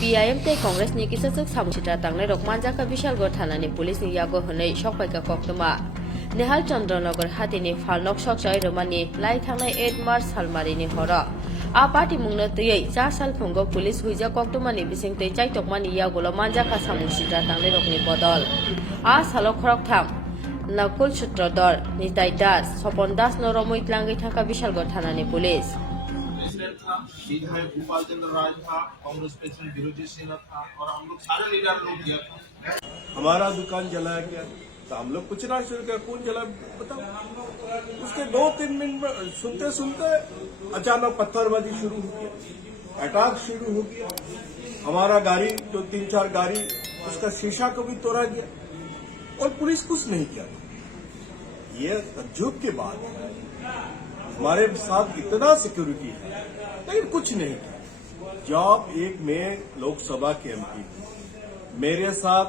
PIM tei Congress ni kisachak samuchita tangnai rok manjaka Bishalgarh thanani police ni yago honei sokpaika koktoma Nehal Chandranagar hatini falnok sokchai romani lai thangnai 8 March salmari ni hora a party mungna tei ja sal phungo police huija koktoma ni bising tei chaitokmani yago manjaka samuchita tangnai rok ni bodol a salok khorok tham Nakul Sutradar Nitai Das Sopon Das Noromoi Tlangai Thaka Bishalgarh thanani police president था, विधायक गोपाल चंद्र राज था, Congress president विरोधी सिन्हा था और हम लोग सारे leader लोग किया था। हमारा दुकान जलाया गया तो हम लोग पूछना शुरू किया कौन जला बताओ। उसके 2-3 मिनट में सुनते सुनते अचानक पत्थरबाजी शुरू हो गया, अटैक शुरू हो गया। हमारा गाड़ी जो 3-4 गाड़ी उसका शीशा को भी तोड़ा गया और पुलिस कुछ नहीं किया। ये तज्जुब की बात है, हमारे साथ इतना सिक्योरिटी है लेकिन कुछ नहीं किया। जब एक मैं लोकसभा के MP मेरे साथ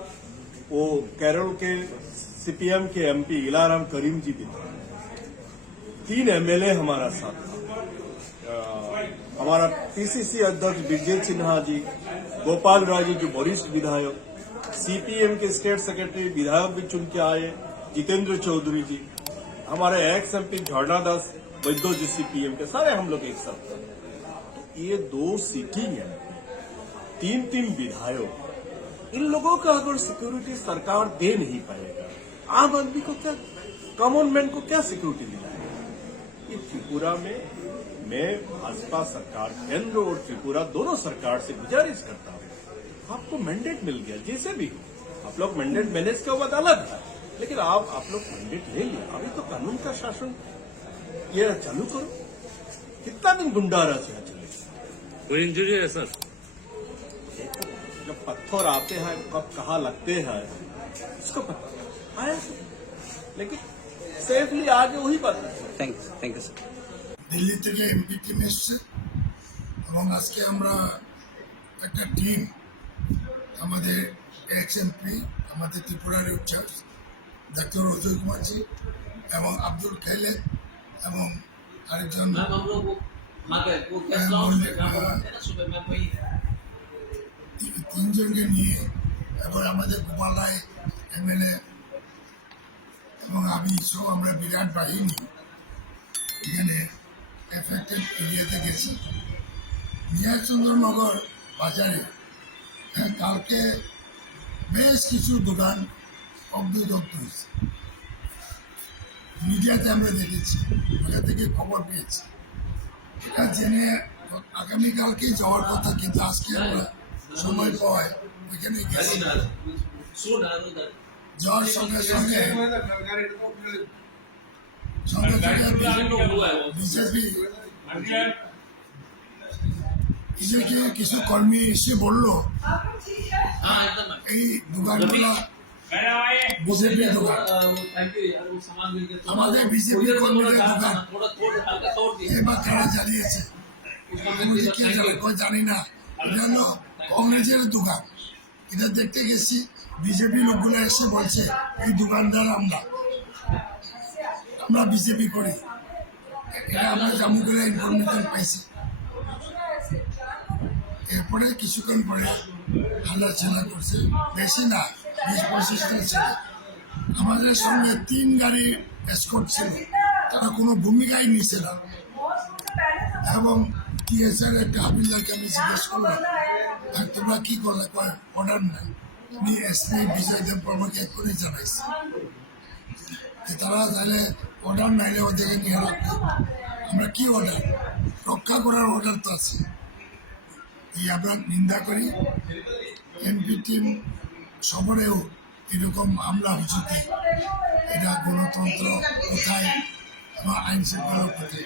वो केरल के CPM के MP इलाराम करीम जी भी थे, 3 MLA हमारा साथ था, हमारा PCC अध्यक्ष विजय सिन्हा जी, गोपाल राय जी जो वरिष्ठ विधायक, CPM के स्टेट सेक्रेटरी विधायक भी चुन के आए, जितेंद्र चौधरी जी, हमारे एक्स MP झरना दास वैद्य जी CPM के, सारे हम लोग एक साथ थे। तो ये 2 सिटिंग है, 3-3 विधायक, इन लोगों का अगर सिक्योरिटी सरकार दे नहीं पाएगा, आम आदमी को क्या, कॉमन मैन को क्या सिक्योरिटी दिलाएगा। ये त्रिपुरा में मैं भाजपा सरकार केंद्र और त्रिपुरा दोनों सरकार से गुजारिश करता हूँ, आपको मैंडेट मिल गया, जैसे भी हो आप लोग मैंडेट मैनेज के बाद अलग है, लेकिन आप लोग मैंडेट ले लिया, अभी तो कानून का शासन ये चालू करो। कितना दिन गुंडा राज यहाँ चलेगा। कोई इंजरी है सर? जब पत्थर आते हैं कब कहाँ लगते हैं इसको पता आया, लेकिन सेफली आगे वही बात है। Thank you sir. दिल्ली থেকে এমপি টিম এসছে এবং আজকে আমরা একটা টিম আমাদের এক্স এমপি আমাদের ত্রিপুরার ইনচার্জ ডাক্তার অজয় কুমার জি এবং আব্দুল খালেদ এবং আরেকজন তিনজনকে নিয়ে এবার আমাদের গোপাল রায় MLA এবং আমি সব আমরা বিরাট বাহিনী এখানে এফেক্টেড এরিয়াতে গেছি। নিয়াচন্দ্রনগর বাজারে কালকে বেশ কিছু দোকান অগ্নিদগ্ধ হয়েছে, মিডিয়াতে আমরা দেখেছি, ওটা থেকে খবর পেয়েছি। এটা জেনে আগামীকালকেই যাওয়ার কথা, কিন্তু আজকে আমরা সময় পাওয়ায় ওইখানে গেছি। যাওয়ার সঙ্গে সঙ্গে বিজেপি কিছু কর্মী এসে বলল এই দোকানগুলো বিজেপি দোকান, আমাদের বিজেপি কর্মীদের দোকান, এবার তারা জানিয়েছে কে জানি না, এটা হলো কংগ্রেসের দোকান। এটা দেখতে গেছি, বিজেপি লোকগুলো এসে বলছে এই দোকানদার আমরা বিজেপি করি। এটা আমরা জম্মু করে ইনফরমেশন পাইছি। এরপরে কিছুক্ষণ পরে হাল্লাচাল্লা করছে, বেশি না 20-25টা ছিল। আমাদের সঙ্গে 3 গাড়ি এসকর্ট ছিল, তারা কোনো ভূমিকাই নিচ্ছে না। এবং TSR একটা হাবিলদারকে আমি জিজ্ঞেস করলাম তোমরা কি করলে, অর্ডার নাই, আমি SP বিজয় দেব বর্মাকে এক্ষুনি জানাইছি। তারা তাহলে অর্ডার নাইলে ওদেরকে নিয়ে রাখবে, আমরা কি অর্ডার, রক্ষা করার অর্ডার তো আছে। এই আমরা নিন্দা করি। এমপি টিম সবরেও এরকম হামলা হচ্ছে, এটা গণতন্ত্র কোথায়, আমার আইন শৃঙ্খলা কোথায়।